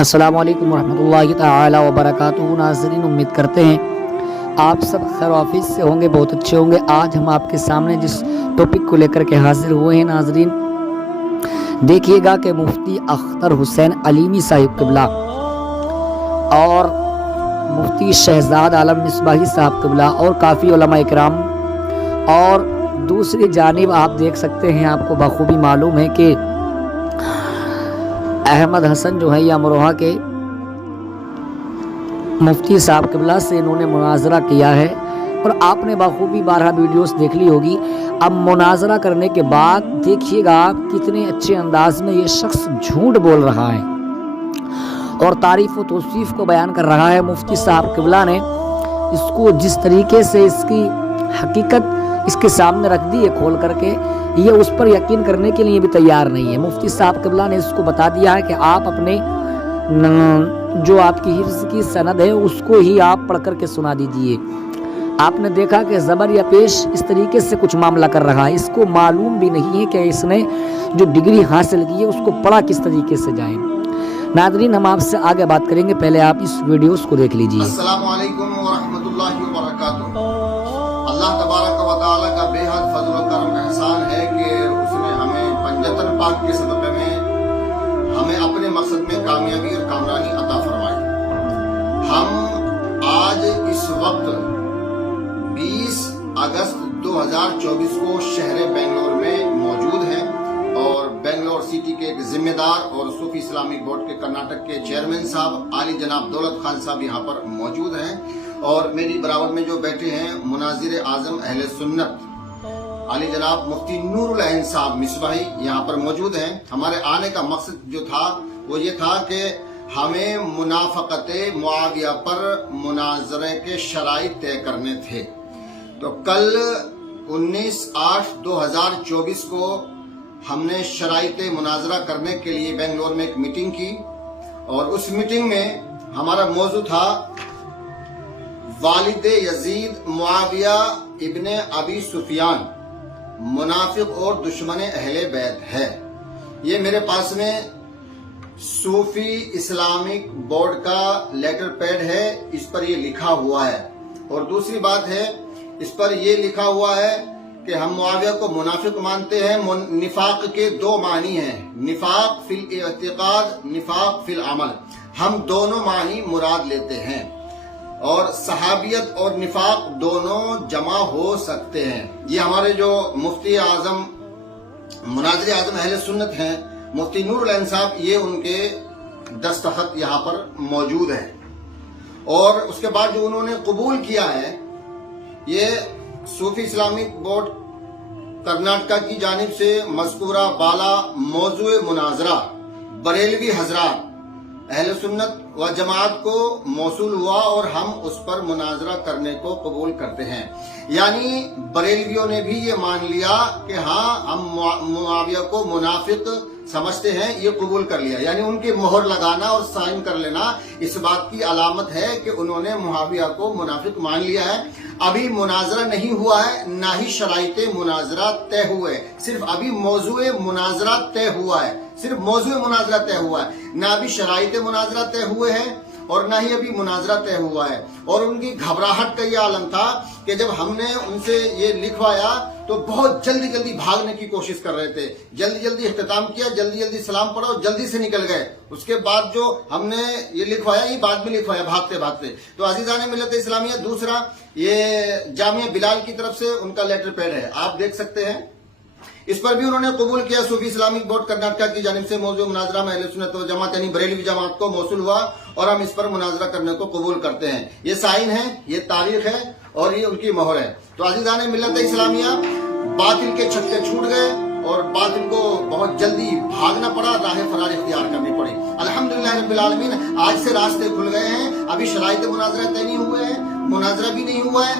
السلام علیکم ورحمۃ اللہ تعالی وبرکاتہ۔ ناظرین، امید کرتے ہیں آپ سب خیر و عافیت سے ہوں گے، بہت اچھے ہوں گے۔ آج ہم آپ کے سامنے جس ٹاپک کو لے کر کے حاضر ہوئے ہیں ناظرین، دیکھیے گا کہ مفتی اختر حسین علیمی صاحب قبلہ اور مفتی شہزاد عالم مصباحی صاحب قبلہ اور کافی علماء اکرام، اور دوسری جانب آپ دیکھ سکتے ہیں، آپ کو بخوبی معلوم ہے کہ احمد حسن جو ہے یا امروہہ کے مفتی صاحب قبلہ سے انہوں نے مناظرہ کیا ہے، اور آپ نے بخوبی بارہا ویڈیوز دیکھ لی ہوگی۔ اب مناظرہ کرنے کے بعد دیکھیے گا آپ کتنے اچھے انداز میں یہ شخص جھوٹ بول رہا ہے اور تعریف و توصیف کو بیان کر رہا ہے۔ مفتی صاحب قبلہ نے اس کو جس طریقے سے اس کی حقیقت اس کے سامنے رکھ دی ہے کھول کر کے، یہ اس پر یقین کرنے کے لیے بھی تیار نہیں ہے۔ مفتی صاحب قبلہ نے اس کو بتا دیا ہے کہ آپ اپنے جو آپ کی حفظ کی سند ہے اس کو ہی آپ پڑھ کر کے سنا دیجئے۔ آپ نے دیکھا کہ زبر یا پیش اس طریقے سے کچھ معاملہ کر رہا ہے، اس کو معلوم بھی نہیں ہے کہ اس نے جو ڈگری حاصل کی ہے اس کو پڑھا کس طریقے سے جائے۔ ناظرین، ہم آپ سے آگے بات کریں گے، پہلے آپ اس ویڈیوز کو دیکھ لیجئے۔ السلام علیکم ورحمۃ اللہ وبرکاتہ۔ اللہ تبارک و تعالی کا بے حد فضل و کرم احسان ہے کہ اس نے ہمیں 75 پاک کے صدقے میں ہمیں اپنے مقصد میں کامیابی اور کامرانی عطا فرمائی۔ ہم آج اس وقت 20 اگست 2024 کو شہر بنگلور میں موجود ہیں، اور بنگلور سٹی کے ایک ذمہ دار اور صوفی اسلامک بورڈ کے کرناٹک کے چیئرمین صاحب عالی جناب دولت خان صاحب یہاں پر موجود ہیں، اور میری برابر میں جو بیٹھے ہیں مناظر اعظم اہل سنت عالی جناب مفتی نور العین صاحب مصباحی یہاں پر موجود ہیں۔ ہمارے آنے کا مقصد جو تھا وہ یہ تھا کہ ہمیں منافقت معاویہ پر مناظرے کے شرائط طے کرنے تھے۔ تو کل 19/8/2024 کو ہم نے شرائط مناظرہ کرنے کے لیے بنگلور میں ایک میٹنگ کی، اور اس میٹنگ میں ہمارا موضوع تھا والد یزید معاویہ ابن ابی سفیان منافق اور دشمن اہل بیت ہے۔ یہ میرے پاس میں صوفی اسلامک بورڈ کا لیٹر پیڈ ہے، اس پر یہ لکھا ہوا ہے۔ اور دوسری بات ہے، اس پر یہ لکھا ہوا ہے کہ ہم معاویہ کو منافق مانتے ہیں۔ نفاق کے دو معنی ہیں، نفاق فی الاعتقاد، نفاق فی العمل۔ ہم دونوں معنی مراد لیتے ہیں، اور صحابیت اور نفاق دونوں جمع ہو سکتے ہیں۔ یہ ہمارے جو مفتی اعظم مناظر اعظم اہل سنت ہیں مفتی نور العین صاحب، یہ ان کے دستخط یہاں پر موجود ہے۔ اور اس کے بعد جو انہوں نے قبول کیا ہے، یہ صوفی اسلامک بورڈ کرناٹکا کی جانب سے مذکورہ بالا موضوع مناظرہ بریلوی حضرات اہل سنت و جماعت کو موصول ہوا، اور ہم اس پر مناظرہ کرنے کو قبول کرتے ہیں۔ یعنی بریلویوں نے بھی یہ مان لیا کہ ہاں ہم معاویہ کو منافق سمجھتے ہیں، یہ قبول کر لیا۔ یعنی ان کی مہر لگانا اور سائن کر لینا اس بات کی علامت ہے کہ انہوں نے معاویہ کو منافق مان لیا ہے۔ ابھی مناظرہ نہیں ہوا ہے، نہ ہی شرائط مناظرہ طے ہوئے، صرف ابھی موضوع مناظرہ طے ہوا ہے، صرف موضوع مناظرہ طے ہوا ہے، نہ ابھی شرائط مناظرہ طے ہوئے ہیں اور نہ ہی ابھی مناظرہ طے ہوا ہے۔ اور ان کی گھبراہٹ کا یہ عالم تھا کہ جب ہم نے ان سے یہ لکھوایا تو بہت جلدی جلدی بھاگنے کی کوشش کر رہے تھے، جلدی جلدی اختتام کیا، جلدی جلدی سلام پڑھا اور جلدی سے نکل گئے۔ اس کے بعد جو ہم نے یہ لکھوایا، یہ بعد میں لکھوایا بھاگتے بھاگتے۔ تو عزیزان ملت اسلامیہ، دوسرا یہ جامعہ بلال کی طرف سے ان کا لیٹر پیڈ ہے، آپ دیکھ سکتے ہیں۔ اس پر بھی انہوں نے قبول کیا، صوفی اسلامک بورڈ کرناٹکا کی جانب سے موضوع مناظرہ میں اہل سنت و جماعت یعنی بریلوی جماعت کو موصول ہوا، اور ہم اس پر مناظرہ کرنے کو قبول کرتے ہیں۔ یہ سائن ہے، یہ تاریخ ہے، اور یہ ان کی مہر ہے۔ تو عزیزان ملت اسلامیہ، باطل کے چھکے چھوٹ گئے اور باطل کو بہت جلدی بھاگنا پڑا، راہ فرار اختیار کرنی پڑی۔ الحمدللہ رب العالمین، آج سے راستے کھل گئے ہیں۔ ابھی شرائط مناظرہ طے نہیں ہوئے ہیں، مناظرہ بھی نہیں ہوا ہے،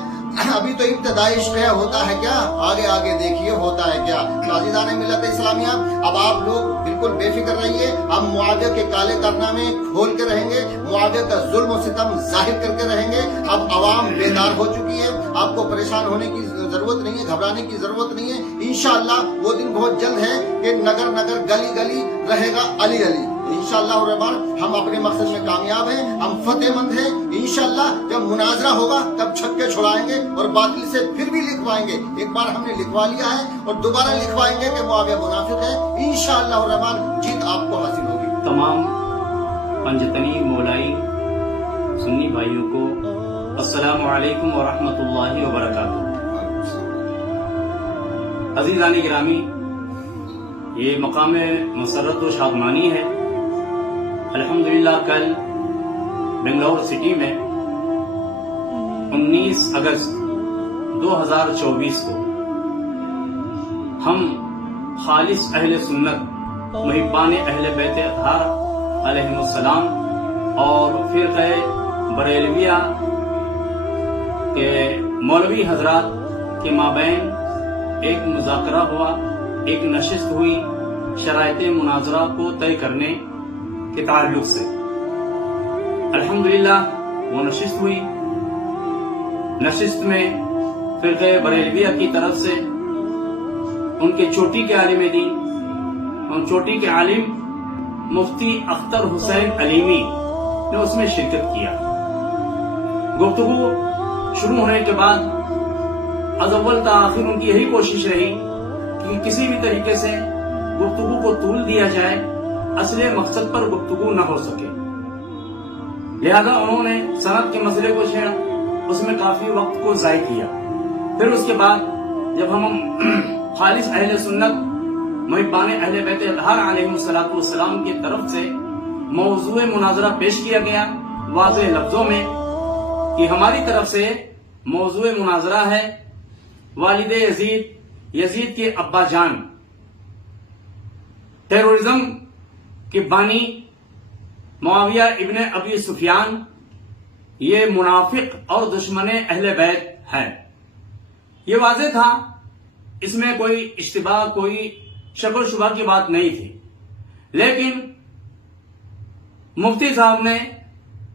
ابھی تو ابتدائی شرح ہوتا ہے کیا، آگے آگے دیکھیے ہوتا ہے کیا۔ تو عزیزان ملت اسلامیہ، اب آپ لوگ بالکل بے فکر رہیے، ہم معاویہ کے کالے کارنامے کھول کے رہیں گے، معاویہ کا ظلم و ستم ظاہر کر کے رہیں گے۔ اب عوام بیدار ہو چکی ہے، آپ کو پریشان ہونے کی ضرورت نہیں ہے، گھبرانے کی ضرورت نہیں ہے۔ انشاءاللہ وہ دن بہت جلد ہے کہ نگر نگر گلی گلی رہے گا علی علی۔ इंशाअल्लाह रहमान हम अपने मकसद में कामयाब हैं, हम फतेहमंद हैं। इंशाअल्लाह जब मुनाजरा होगा तब छक्के छुड़ाएंगे और बातिल से फिर भी लिखवाएंगे। एक बार हमने लिखवा लिया है और दोबारा लिखवाएंगे कि मुआविया मुनाफिक है। इंशाअल्लाह रहमान जीत आपको हासिल होगी। तमाम पंजतनी मौलाई सुन्नी भाइयों को अस्सलामु अलैकुम व रहमतुल्लाहि व बरकातुहू। अज़ीज़ान गिरामी, ये मकाम मसरत व शादमानी है। अल्हम्दुलिल्लाह कल बेंगलुरु सिटी में 19 अगस्त 2024 को हम खालिस अहले सुन्नत मुहिब्बान अहले बैत अतहार अलैहिमुस्सलाम और फिरक़े बरेलविया के मौलवी हजरात के माबैन एक मुज़ाकरा हुआ, एक नशिस्त हुई शराइत मुनाजरा को तय करने के ताल्लुक से। अल्हम्दुलिल्लाह वो नशिस्त हुई। नशिस्त में फिरक़े बरेलविया की तरफ से उनके चोटी के आलिम दीन, उन चोटी के आलिम मुफ्ती अख्तर हुसैन अलीमी ने उसमें शिरकत किया। गुफ्तगू शुरू होने के बाद अव्वल ता आखिर उनकी यही कोशिश रही कि किसी भी तरीके से गुफ्तगू को तूल दिया जाए, असले मकसद पर गुफ्तगू न हो सके। लिहाजा उन्होंने सनद के मसले को छेड़ा, उसमें काफी वक्त को ज़ाय किया। फिर उसके बाद जब हम खालिस अहले सुन्नत मुहिब्बान अहले बैत अतहार अलैहिमुस्सलातु वस्सलाम की तरफ से मौज़ूए मुनाजरा पेश किया गया वाज़ेह लफ्जों में कि हमारी तरफ से मौज़ूए मुनाजरा है वालिद यजीद के अब्बा जान, टेररिज्म के बानी मुआविया इब्ने अबी सुफियान, ये मुनाफिक और दुश्मने अहले बैत है। ये वाज़ेह था, इसमें कोई इश्तिबाह, कोई शक शुबा की बात नहीं थी। लेकिन मुफ्ती साहब ने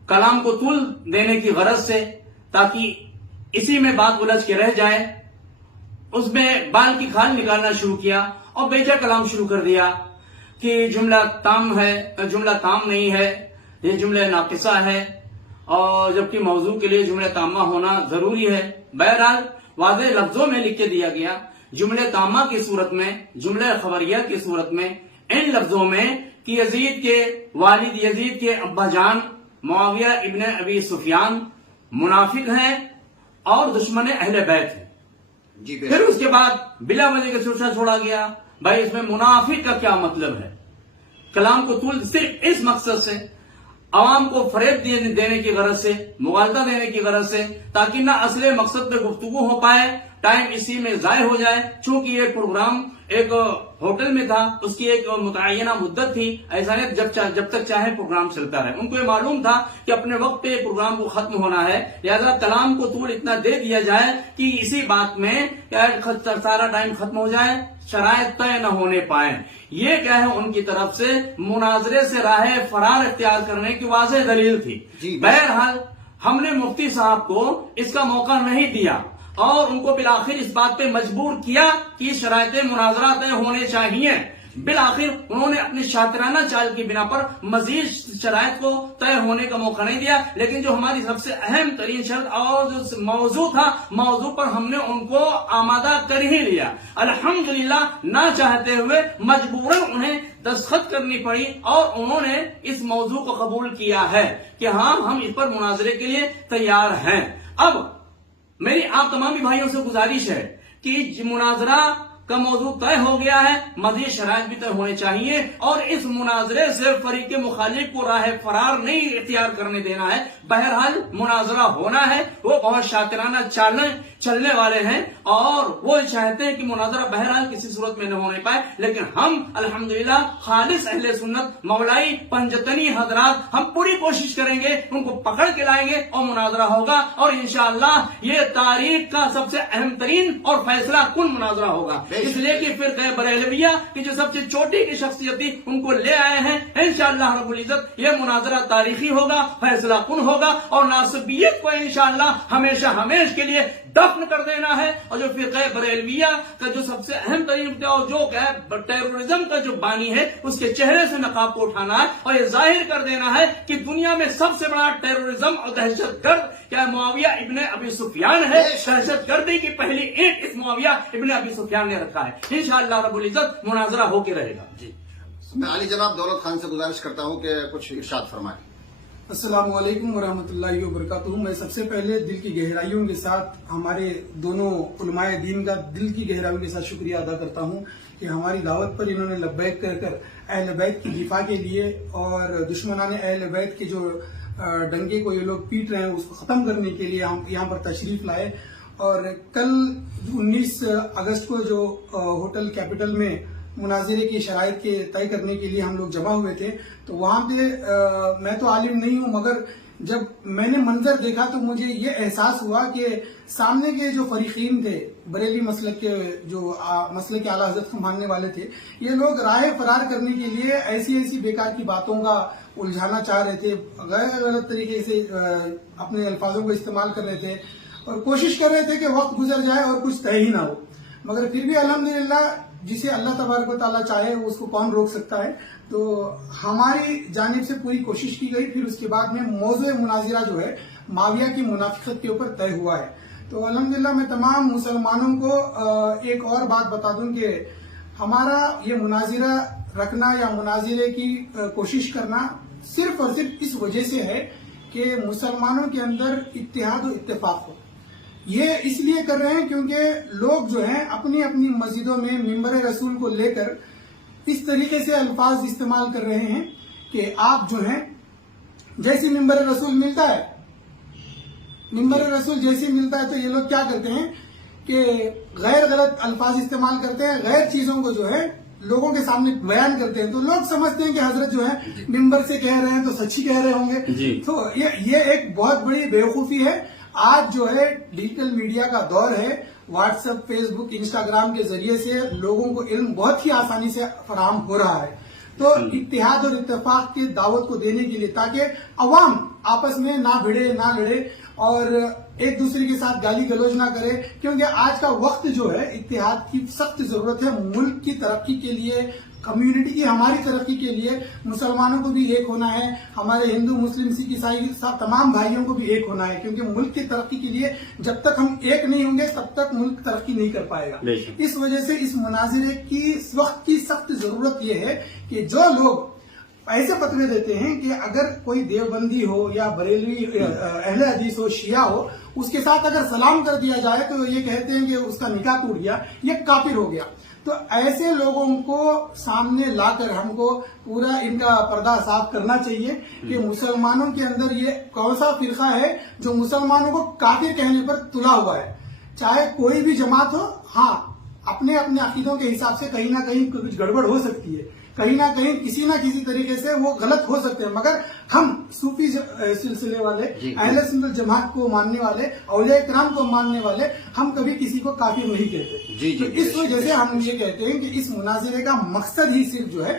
कलाम को तूल देने की गरज से, ताकि इसी में बात उलझ के रह जाए, उसमें बाल की खाल निकालना शुरू किया और बेजा कलाम शुरू कर दिया कि जुमला ताम है, जुमला ताम नहीं है, ये जुमला नाकिसा है, और जबकि मौजू के लिए जुमला तामा होना जरूरी है। बहरहाल वाज़ेह लफ्जों में लिख के दिया गया, जुमले तामा की सूरत में, जुमले खबरिया की सूरत में, इन लफ्जों में कि यजीद के वालिद, यजीद के अब्बा जान मुआविया इब्ने अबी सुफियान मुनाफिक हैं और दुश्मन अहले बैत हैं। फिर उसके बाद बिला वजह का सिलसिला छोड़ा गया। भाई इसमें मुनाफिक का क्या मतलब है? कलाम को तूल सिर्फ इस मकसद से, आवाम को फरेब देने की गरज से, मुगालता देने की गरज से, ताकि ना असले मकसद पे गुफ्तगू हो पाए, टाइम इसी में जाय हो जाए। चूंकि ये प्रोग्राम एक होटल में था, उसकी एक मुतय्यना मुद्दत थी, ऐसा नहीं जब तक चाहे प्रोग्राम चलता रहे। उनको ये मालूम था कि अपने वक्त पे प्रोग्राम को खत्म होना है, लिहाजा कलाम को तूल इतना दे दिया जाए कि इसी बात में सारा टाइम खत्म हो जाए, शरायत तय न होने पाए। ये क्या है, उनकी तरफ से मुनाजरे से राह फरार इख्तियार करने की वाज़ेह दलील थी। बहरहाल हमने मुफ्ती साहब को इसका मौका नहीं दिया और उनको बिलाखिर इस बात पे मजबूर किया कि शरायत मुनाजरा तय होने चाहिए। बिलाखिर उन्होंने अपनी शातिराना चाल की बिना पर मजीद शरायत को तय होने का मौका नहीं दिया। लेकिन जो हमारी सबसे अहम तरीन शर्त और जो मौजू था, मौजू पर हमने उनको आमादा कर ही लिया। अल्हम्दुलिल्लाह ना चाहते हुए मजबूरन उन्हें दस्तखत करनी पड़ी और उन्होंने इस मौजू को कबूल किया है कि हाँ, हम इस पर मुनाजरे के लिए तैयार हैं। अब मेरी आप तमाम भाइयों से गुजारिश है कि मुनाजरा का मौजू तय हो गया है, मजीद शराइत भी तय होने चाहिए और इस मुनाजरे से फरीक मुखालिफ को राह फरार नहीं इख्तियार करने देना है। बहरहाल मुनाजरा होना है, वो बहुत शातिराना चलने वाले हैं और वो चाहते हैं कि मुनाजरा बहरहाल किसी सूरत में न होने पाए। लेकिन हम अल्हम्दुलिल्लाह खालिस अहले सुन्नत मौलाई पंजतनी हजरात, हम पूरी कोशिश करेंगे, उनको पकड़ के लाएंगे और मुनाजरा होगा और इंशाअल्लाह ये तारीख का सबसे अहम तरीन और फैसला कुन मुनाजरा होगा। इसलिए कि फिर बरेलविया की जो सबसे छोटी की शख्सियत थी उनको ले आए हैं। इंशाअल्लाह रब्बुल इज्जत ये मुनाजरा तारीखी होगा, फैसला कुन होगा और नासिबियत को इंशाअल्लाह हमेशा हमेश के लिए दफन कर देना है। और जो फिक़ह बरेलविया का जो सबसे अहम तरीन और जो है टेररिज्म का जो बानी है उसके चेहरे से नकाब को उठाना है और ये जाहिर कर देना है कि दुनिया में सबसे बड़ा टेररिज्म और दहशतगर्द क्या मुआविया इब्ने अबी सुफियान है। दहशतगर्दी की पहली ईंट इस मुआविया इब्ने अबी सुफियान ने रखा है। इंशाअल्लाह रब्बुल इज्जत मुनाजरा होके रहेगा। जी मैं अली जनाब दौलत खान से गुजारिश करता हूँ कि कुछ इरशाद फरमाएं। अस्सलाम वालेकुम वरहमतुल्लाहि वबरकातुहू। मैं सबसे पहले दिल की गहराइयों के साथ हमारे दोनों उलमाए दीन का दिल की गहराइयों के साथ शुक्रिया अदा करता हूँ कि हमारी दावत पर इन्होंने लब्बैक कर अहले बैत की दिफा के लिए और दुश्मनाने अहले बैत के जो डंके को ये लोग पीट रहे हैं उसको खत्म करने के लिए हम यहाँ पर तशरीफ लाए। और कल 19 अगस्त को जो होटल कैपिटल में मुनाजिरे की शराइत के तय करने के लिए हम लोग जमा हुए थे, तो वहां पे मैं तो आलिम नहीं हूं, मगर जब मैंने मंजर देखा तो मुझे ये एहसास हुआ कि सामने के जो फरीकीन थे, बरेली मसलक के जो मसलक के आला हजरत को मानने वाले थे, ये लोग राह फरार करने के लिए ऐसी ऐसी बेकार की बातों का उलझाना चाह रहे थे, गलत तरीके से अपने अल्फाजों को इस्तेमाल कर रहे थे और कोशिश कर रहे थे कि वक्त गुजर जाए और कुछ तय ही ना हो। मगर फिर भी अल्हम्दुलिल्लाह जिसे अल्लाह तबारक व तआला चाहे उसको कौन रोक सकता है। तो हमारी जानिब से पूरी कोशिश की गई। फिर उसके बाद में मौज़े मुनाजिरा जो है माविया की मुनाफिकत के ऊपर तय हुआ है। तो अल्हम्दुलिल्लाह मैं तमाम मुसलमानों को एक और बात बता दूं कि हमारा ये मुनाजिरा रखना या मुनाजिरे की कोशिश करना सिर्फ और सिर्फ इस वजह से है कि मुसलमानों के अंदर इत्तेहाद और इत्तेफाक हो। ये इसलिए कर रहे हैं क्योंकि लोग जो हैं अपनी अपनी मस्जिदों में मिंबर रसूल को लेकर इस तरीके से अल्फाज इस्तेमाल कर रहे हैं कि आप जो हैं जैसे मिंबर रसूल मिलता है, मिंबर रसूल जैसे मिलता है तो ये लोग क्या करते हैं कि गैर गलत अल्फाज इस्तेमाल करते हैं, गैर चीजों को जो है लोगों के सामने बयान करते हैं। तो लोग समझते हैं कि हजरत जो है मिंबर से कह रहे हैं तो सच्ची कह रहे होंगे। तो ये एक बहुत बड़ी बेवकूफी है। आज जो है डिजिटल मीडिया का दौर है, व्हाट्सएप, फेसबुक, इंस्टाग्राम के जरिए से लोगों को इल्म बहुत ही आसानी से फराहम हो रहा है। तो इत्तेहाद और इत्तेफाक की दावत को देने के लिए ताकि अवाम आपस में ना भिड़े ना लड़े और एक दूसरे के साथ गाली गलौज ना करे, क्योंकि आज का वक्त जो है इत्तेहाद की सख्त जरूरत है। मुल्क की तरक्की के लिए, कम्युनिटी की हमारी तरक्की के लिए मुसलमानों को भी एक होना है, हमारे हिंदू मुस्लिम सिख ईसाई तमाम भाइयों को भी एक होना है, क्योंकि मुल्क की तरक्की के लिए जब तक हम एक नहीं होंगे तब तक मुल्क तरक्की नहीं कर पाएगा। इस वजह से इस मुनाजिरे की इस वक्त की सख्त जरूरत यह है कि जो लोग ऐसे फतवे देते हैं कि अगर कोई देवबंदी हो या बरेलवी अहले हदीस हो, शिया हो, उसके साथ अगर सलाम कर दिया जाए तो ये कहते हैं कि उसका निकाह टूट गया, ये काफिर हो गया। तो ऐसे लोगों को सामने लाकर हमको पूरा इनका पर्दा साफ करना चाहिए कि मुसलमानों के अंदर ये कौन सा फिरका है जो मुसलमानों को काफिर कहने पर तुला हुआ है। चाहे कोई भी जमात हो, हाँ अपने अपने अकीदों के हिसाब से कहीं ना कहीं कुछ गड़बड़ हो सकती है, कहीं ना कहीं किसी ना किसी तरीके से वो गलत हो सकते हैं, मगर हम सूफी सिलसिले वाले, अहले सुन्नत जमात को मानने वाले, औलिया इकराम को मानने वाले, हम कभी किसी को काफिर नहीं कहते। तो इस वजह से हम ये कहते हैं कि इस मुनाजिरे का मकसद ही सिर्फ जो है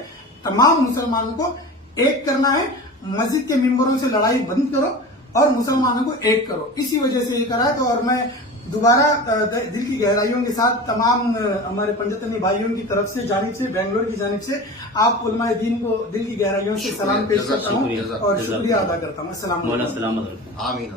तमाम मुसलमानों को एक करना है। मस्जिद के मिंबरों से लड़ाई बंद करो और मुसलमानों को एक करो, इसी वजह से ये करा है। तो और मैं दोबारा दिल की गहराइयों के साथ तमाम हमारे पंजतनी भाइयों की तरफ से, जानिब से, बेंगलोर की जानिब से आप उलमाए दीन को दिल की गहराइयों से सलाम पेश करता हूँ और शुक्रिया अदा करता हूँ। अस्सलाम वालेकुम। आमीन।